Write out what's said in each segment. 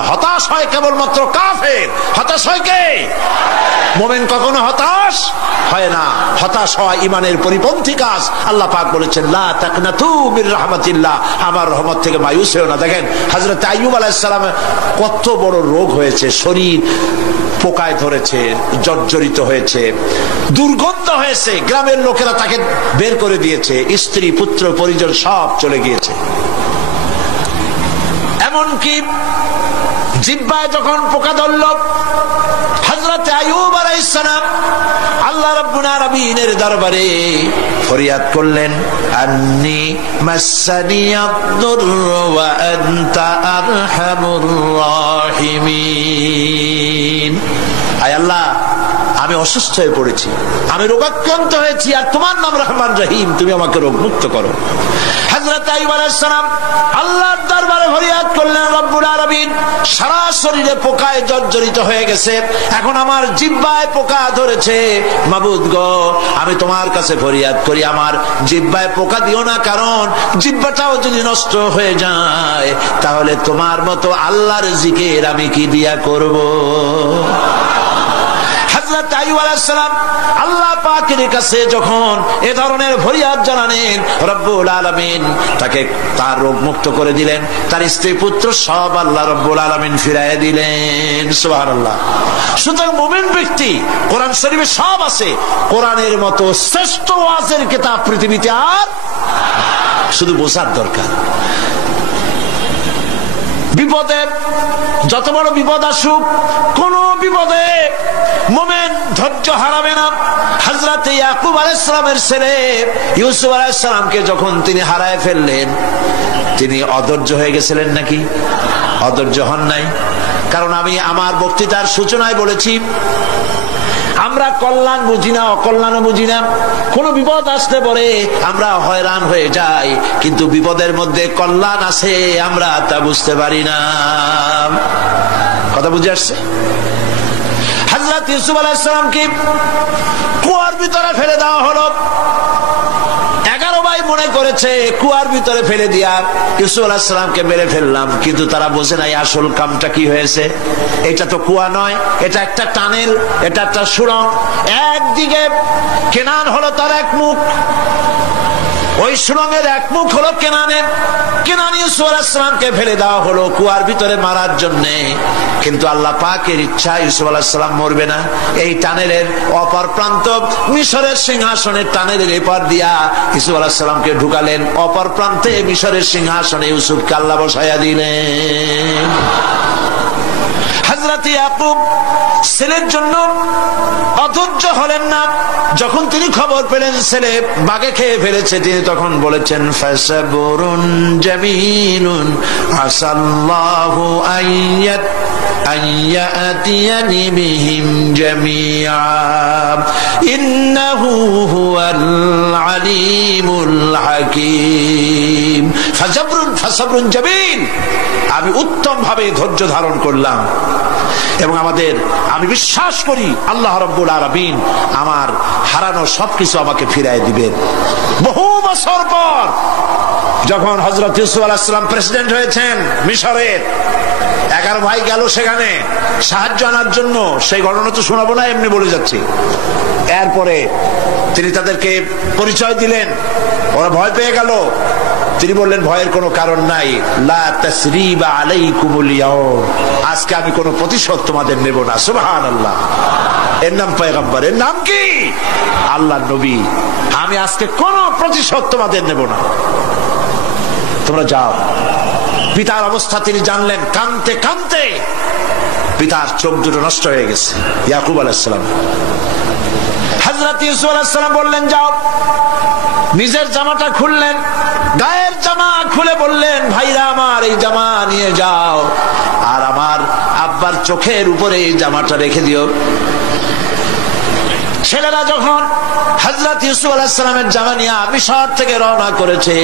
না। হতাশ হয় কেবলমাত্র কাফের। হতাশ হয় কে? মুমিন কখনো হতাশ হয় না। হতাশ হওয়া ইমানের পরিপন্থী কাজ। আল্লাহ পাক বলেছেন লা তাকনাতু মির রাহমাতিল্লাহ, আমার রহমত থেকে মায়ুস হও না। দেখেন হযরত আইয়ুব আলাইহিস সালামের কত বড় রোগ হয়েছে, শরীর পোকায় ধরেছে, জর্জরিত হয়েছে, দুর্গন্ধ হয়েছে, গ্রামের লোকেরা তাকে বের করে দিয়েছে, স্ত্রী পুত্র পরিজন সব চলে গিয়েছে। এমনকি জিহ্বায় যখন পোকা ধরল, হযরত আইয়ুব আলাইহিস সালাম আল্লাহ রাব্বুল আলামিনের দরবারে ফরিয়াদ করলেন, আন্নী মাসসানিয়াদ-দুররু ওয়া আনতা আরহামুর রাহিমিন। আয় আল্লাহ, আমি অসুস্থ হয়ে পড়েছি, আমি রোগাক্রান্ত হয়েছি, আর তোমার নাম রহমান রহিম, তুমি আমাকে রোগ মুক্ত করো। হযরত আইয়ুব আলাইহিস সালাম আল্লাহর দরবারে ফরিয়াদ করলেন, রব্বুল আলামিন সারা শরীরে পোকায় জর্জরিত হয়ে গেছে, এখন আমার জিহ্বায় পোকা ধরেছে, মাবুদ গো আমি তোমার কাছে ফরিয়াদ করি, আমার জিহ্বায় পোকা দিও না, কারণ জিহ্বাটাও যদি নষ্ট হয়ে যায় তাহলে তোমার মতো আল্লাহর জিকির আমি কি দিয়া করব। হযরত আইয়ুব আলাইহিস সালাম আল্লাহ পাকের কাছে যখন এ ধরনের ফরিয়াদ জানালেন, রব্বুল আলামিন তাকে তার রোগ মুক্ত করে দিলেন, তার স্ত্রী পুত্র সব আল্লাহ রব্বুল আলামিন ফিরাইয়া দিলেন। সুবহানাল্লাহ। সুতরাং মুমিন ব্যক্তি, কোরআন শরীফে সব আছে, কোরআনের মতো শ্রেষ্ঠ ওয়াজের কিতাব পৃথিবীতে আর শুধু বোঝার দরকার। বিপদে যত বড় বিপদ আসুক, কোন বিপদে মুমিন ধৈর্য হারাবে না। হযরত ইয়াকুব আলাইহিস সালামের ছেলে ইউসুফ আলাইহিস সালামকে যখন তিনি হারায় ফেললেন, তিনি অধৈর্য হয়ে গেছিলেন নাকি? অধৈর্য হন নাই। কারণ আমি আমার বক্তৃতার সূচনায় বলেছি, আমরা কল্যাণ বুঝি না, অকল্যাণও বুঝি না। কোন বিপদ আসতে পরে আমরা হয়রান হয়ে যাই, কিন্তু বিপদের মধ্যে কল্যাণ আছে আমরা তা বুঝতে পারি না। কথা বুঝে আসছে? হযরত ইউসুফ আলাইহিস সালামকে কুয়ার ভিতরে ফেলে দেওয়া হলো। 11 ভাই মনে করেছে কুয়ার ভিতরে ফেলে দিয়া ইউসুফ আলাইহিস সালামকে মেরে ফেললাম, কিন্তু তারা বোঝে নাই আসল কামটা কি হয়েছে। এটা তো কুয়া নয়, এটা একটা টানেল, এটা একটা সুড়ঙ্গ। একদিকে কেনান হলো তার এক মুখ, ওই সুড়ঙ্গের এক মুখ হলো কেনানের। কেনান ইউসুফ আলাইহিস সালামকে ফেলে দেওয়া হলো কুয়ার ভিতরে মারার জন্য, কিন্তু আল্লাহ পাকের ইচ্ছা ইউসুফ আলাইহিস সালাম মরবে না। এই টানেলের অপর প্রান্ত মিশরের সিংহাসনের টানেলের এপার দিয়া ইউসুফ আলাইহিস সালামকে ঢুকালেন, অপর প্রান্তে মিশরের সিংহাসনে ইউসুফকে আল্লাহ বসাইয়া দিলেন। হযরত ইয়াকুব ছেলের জন্য অধৈর্য হলেন না। যখন তিনি খবর পেলেন ছেলে বাঘে খেয়ে ফেলেছে, তিনি তখন বলেছেন, ফাসাবুরুন জামিলুন আসাল্লাহু আইয়াতিয়ানি বিহিম জামিআ ইন্নাহু হুয়াল আলিমুল হাকীম। ফাসাবরুন জামিল, আমি উত্তম ভাবে ধৈর্য ধারণ করলাম, এবং আমি বিশ্বাস করি আল্লাহ রাব্বুল আলামিন আমার হারানো সবকিছু আমাকে ফিরাই দিবেন। বহু বছর পর যখন হযরত ইউসুফ আলাইহিস সালাম প্রেসিডেন্ট হয়েছেন মিশরের, 11 ভাই গেল সেখানে সাহায্য আনার জন্য। সেই ঘটনা তো শোনাবো না, এমনি বলে যাচ্ছি। এরপরে তিনি তাদেরকে পরিচয় দিলেন, ওরা ভয় পেয়ে গেল। তিনি বললেন, ভয়ের কোনো কারণ নাই, লা তাসরিবা আলাইকুমুল ইয়াউম, আজকে আমি কোনো প্রতিশোধ তোমাদের নেব না। সুবহানাল্লাহ। এর নাম পয়গম্বর, এর নাম কি? আল্লাহর নবী। আমি আজকে কোনো প্রতিশোধ তোমাদের নেব না, তোমরা যাও। পিতার অবস্থা তিনি জানলেন, কাঁদতে কাঁদতে পিতার চোখ দুটো নষ্ট হয়ে গেছে। ইয়াকুব আলাইহিস সালাম, হযরত ইউসুফ আলাইহিস সালাম বললেন, যাও। নিজের জামাটা খুললেন, গায়ের জামা খুলে বললেন, ভাইরা আমার এই জামা নিয়ে যাও, আর আমার আব্বার চোখের উপরে এই জামাটা রেখে দিও। ছেলেরা যখন হযরত ইউসুফ আলাইহিস সালামের জামা নিয়ে মিশর থেকে রওনা করেছে,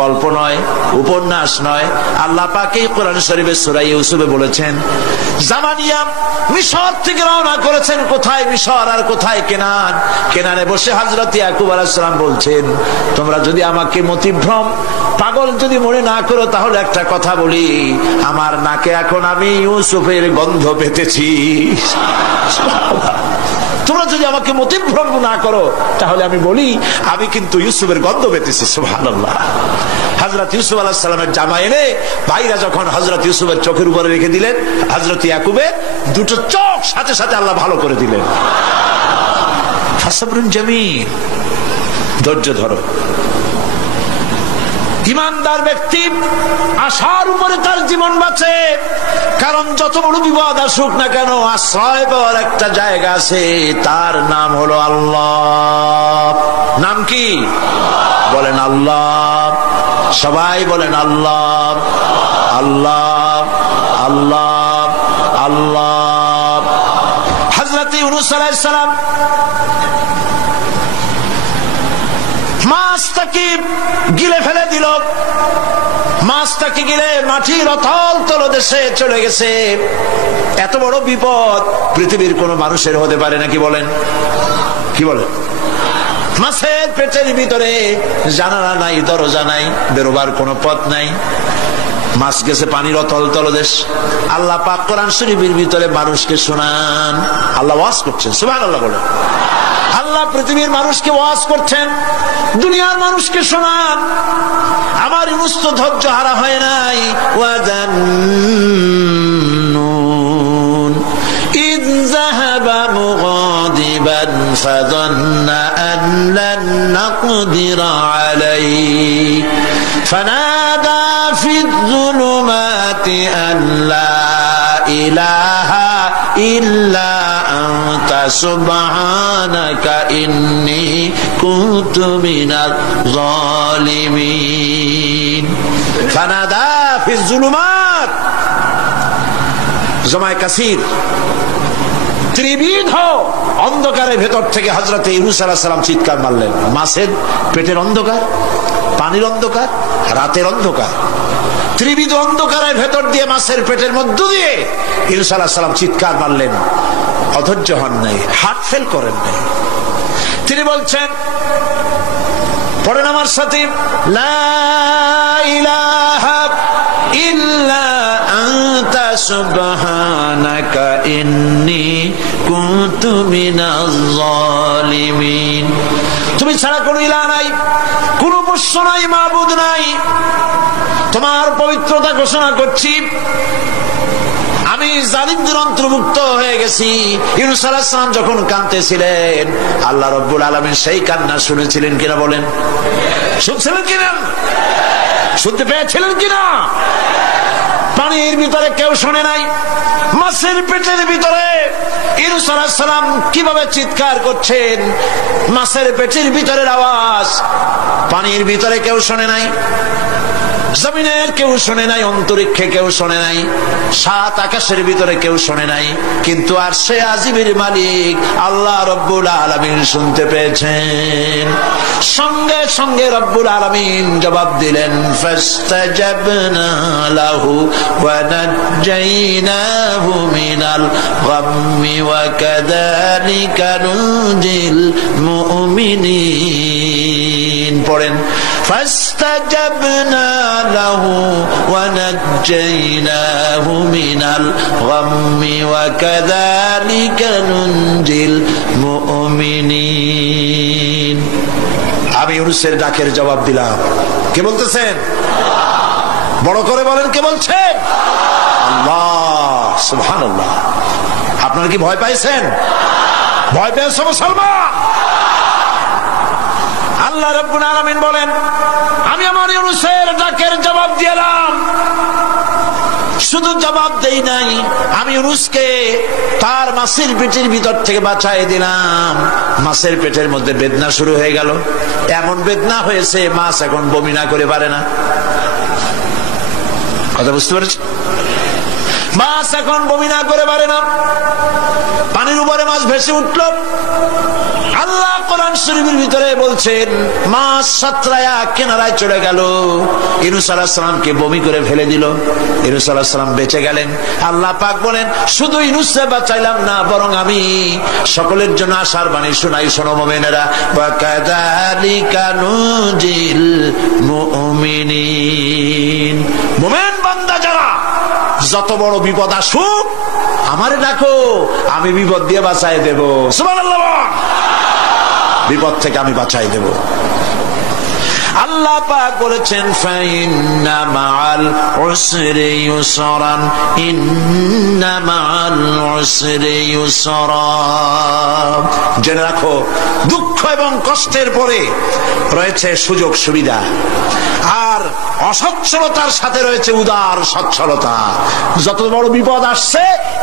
গল্প নয়, উপন্যাস নয়, আল্লাহ পাক এই কোরআন শরীফে সূরা ইউসুফে বলেছেন জামা নিয়ে মিশর থেকে রওনা করেছেন। কোথায় মিশর আর কোথায় কেনান? কেনানে বসে হযরত ইয়াকুব আলাইহিস সালাম বলছেন, তোমরা যদি আমাকে মতিভ্রম পাগল যদি মনে না করো তাহলে একটা কথা বলি, আমার নাকে এখন আমি ইউসুফের গন্ধ পেতেছি। তোমরা যদি আমাকে মতিভ্রম না করো তাহলে আমি বলি আমি কিন্তু ইউসুফের গন্ধ পেতেছি। সুবহানাল্লাহ। হযরত ইউসুফ আলাইহিস সালামের জামা এনে ভাইরা যখন হযরত ইউসুফের চোখের উপরে রেখে দিলেন, হযরত ইয়াকুবের দুটো চোখ সাথে সাথে আল্লাহ ভালো করে দিলেন। ফাসবরুন জামিল, ধৈর্য ধরো। ইমানদার ব্যক্তি আশার উপরে তার জীবন বাঁচে, কারণ যত বড় বিপদ আসুক না কেন আশ্রয় পাওয়ার একটা জায়গা আছে, তার নাম হলো আল্লাহ। নাম কি? বলেন আল্লাহ। সবাই বলেন আল্লাহ, আল্লাহ, আল্লাহ, আল্লাহ। হযরত ইউনূস আলাইহিস সালাম মাছটাকে গিলে ফেলে দিল, মাছটাকে গিলে মাটির অতল তলদেশে চলে গেছে। এত বড় বিপদ পৃথিবীর কোন মানুষের হতে পারে নাকি? বলেন, কি বলেন? মাছের পেটের ভিতরে জানালা নাই, দরজা নাই, বেরোবার কোনো পথ নাই, মাছ গেছে পানির অতল তলদেশ। আল্লাহ পাক কোরআন শরীফের ভিতরে মানুষকে শোনান, আল্লাহ ওয়াজ করছেন। সুবহানাল্লাহ বলেন। আল্লাহ পৃথিবীর মানুষকে ওয়াজ করছেন, দুনিয়ার মানুষকে শোনান। আমার ইউনূস তো ধৈর্য হারা হয় নাই। ওয়াযান্নুন ইয যাহাবা মুগাদিবান ফাযান্না আন লান নাকদিরা আলাইহি ফানাদা ফিয যুলুমাতি আন লা ইলাহা ইল্লা আনতা সুবহানাকা ইন্নী কুনতু মিনাজ জালিমিন। ফানাদা ফিয যুলুমাত, জমায়ে কাসীর, ত্রিবিধ অন্ধকারের ভেতর থেকে হযরত ইউনূস আলাইহিস সালাম চিৎকার মারলেন। মাছের পেটের অন্ধকার, পানির অন্ধকার, রাতের অন্ধকার, ত্রিবিধ অন্ধকারের ভেতর দিয়ে মাছের পেটের মধ্য দিয়ে ইউনূস আলাইহিস সালাম চিৎকার মারলেন। অধৈর্য হন নাই, হার্ট ফেল করেন নাই। তিনি বলছেন, পড়েন আমার সাথে, লা ইলাহা ইল্লা আনতা সুবহানাকা ইন্নী কুনতু মিনাজ জালিমিন। তুমি ছাড়া কোনো ইলাহ নাই, কোনো উপাস্য নাই, মাবুদ নাই। তোমার পবিত্রতা ঘোষণা করছি, আমি জালিমদের অন্তর্ভুক্ত হয়ে গেছি। ইউনূস আলাইহিস সালাম যখন কাঁদতেছিলেন, আল্লাহ রাব্বুল আলামিন সেই কান্না শুনেছিলেন কিনা? বলেন, শুনছিলেন কিনা? শুনতে পেয়েছিলেন কিনা? পানির ভিতরে কেউ শোনে নাই, মাছের পেটের ভিতরে ইউনূস আলাইহিস সালাম কিভাবে চিৎকার করছেন, মাছের পেটের ভিতরের আওয়াজ পানির ভিতরে কেউ শোনে নাই, জমিনের কেউ শোনে নাই, অন্তরিক্ষে কেউ শোনে নাই, সাত আকাশের ভিতরে কেউ শোনে নাই, কিন্তু আরশে আজিমের মালিক আল্লাহ রব্বুল আলামিন শুনতে পেয়েছেন। সঙ্গে সঙ্গে রব্বুল আলামিন জবাব দিলেন, ফাস্তাজাবনা লাহু ওয়া নাজ্জাইনাহু মিনাল গাম্মি ওয়া কাযালিকা নুনজিল মুমিনিন। পড়েন, ফাস্তাজাবনা লাহু ওয়া নাজ্জাইনাহু মিনাল গাম্মি ওয়া কাযালিকা নুনজিল মুমিনিন। আমি ইউনূসের ডাকের জবাব দিলাম। কে বলতেছেন? বড় করে বলেন, কে বলছেন? আল্লাহ। সুবহানাল্লাহ। আপনারা কি ভয় পাইছেন? ভয় পেয়েছে মুসলমান? আল্লাহ রাব্বুল আলামিন বলেন, আমি আমার ইউনূসের ডাকের জবাব দিলাম। শুধু জবাব দেই নাই, আমি ইউনূসকে তার মাছের পেটের ভিতর থেকে বাঁচাই দিলাম। মাছের পেটের মধ্যে বেদনা শুরু হয়ে গেল, এমন বেদনা হয়েছে মাছ এখন বমি না করে পারে না। কথা বুঝতে পেরেছেন? মাছ এখন বমি না করে পারে না, পানির উপরে মাছ ভেসে উঠল। আল্লাহ কোরআন শরীফের ভিতরে বলছেন মাছ সাতরায়া কিনারায় চলে গেল, ইউনূস আলাইহিস সালামকে বমি করে ফেলে দিল। ইউনূস আলাইহিস সালাম বেঁচে গেলেন। আল্লাহ পাক বলেন শুধু ইউনূসকে বাঁচাইলাম না, বরং আমি সকলের জন্য আশার বাণী শোনাই। শোনো মুমিনেরা, ওয়া কাযালিকা নুজিল মুমিনিন, মুমিন বান্দা যারা যত বড় বিপদ আসুক আমারে ডাকো, আমি বিপদ দিয়ে বাঁচাই দেব। সুবহানাল্লাহ, বিপদ থেকে আমি বাঁচাই দেব। আল্লাহ পাক বলেছেন ফাইন্না মাআল উসরি ইউসরান, ইন্না মাআল উসরি ইউসরা। জেনে রাখো দুঃখ এবং কষ্টের পরে রয়েছে সুযোগ সুবিধা, আর অসচ্ছলতার সাথে রয়েছে উদার সচ্ছলতা। যত বড় বিপদ আসছে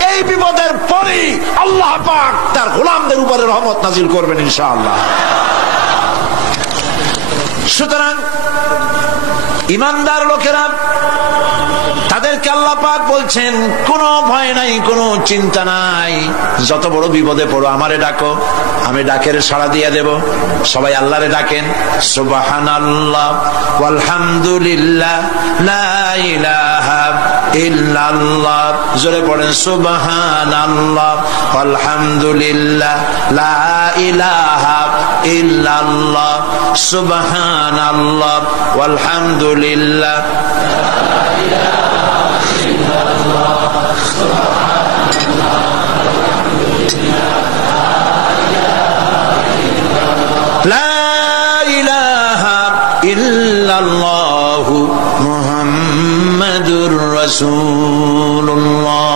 এই বিপদের পরে আল্লাহ পাক তার গোলামদের উপরে রহমত নাজিল করবেন ইনশাআল্লাহ। সুতরাং ইমানদার লোকেরা তাদেরকে আল্লাহ পাক বলছেন কোনো ভয় নাই, কোনো চিন্তা নাই, যত বড় বিপদে পড়ো আমারে ডাকো, আমি ডাকের সাড়া দিয়ে দেব। সবাই আল্লাহরে ডাকেন, সুবহানাল্লাহ ওয়ালহামদুলিল্লাহ লা ইলাহা ইল্লাল্লাহ। জোরে পড়েন সুবহানাল্লাহ ওয়ালহামদুলিল্লাহ লা ইলাহা ইল্লাল্লাহ, সুবহানাল্লাহ ওয়ালহামদুলিল্লাহ লা ইলাহা ইল্লাল্লাহু মুহাম্মাদুর রাসূলুল্লাহ।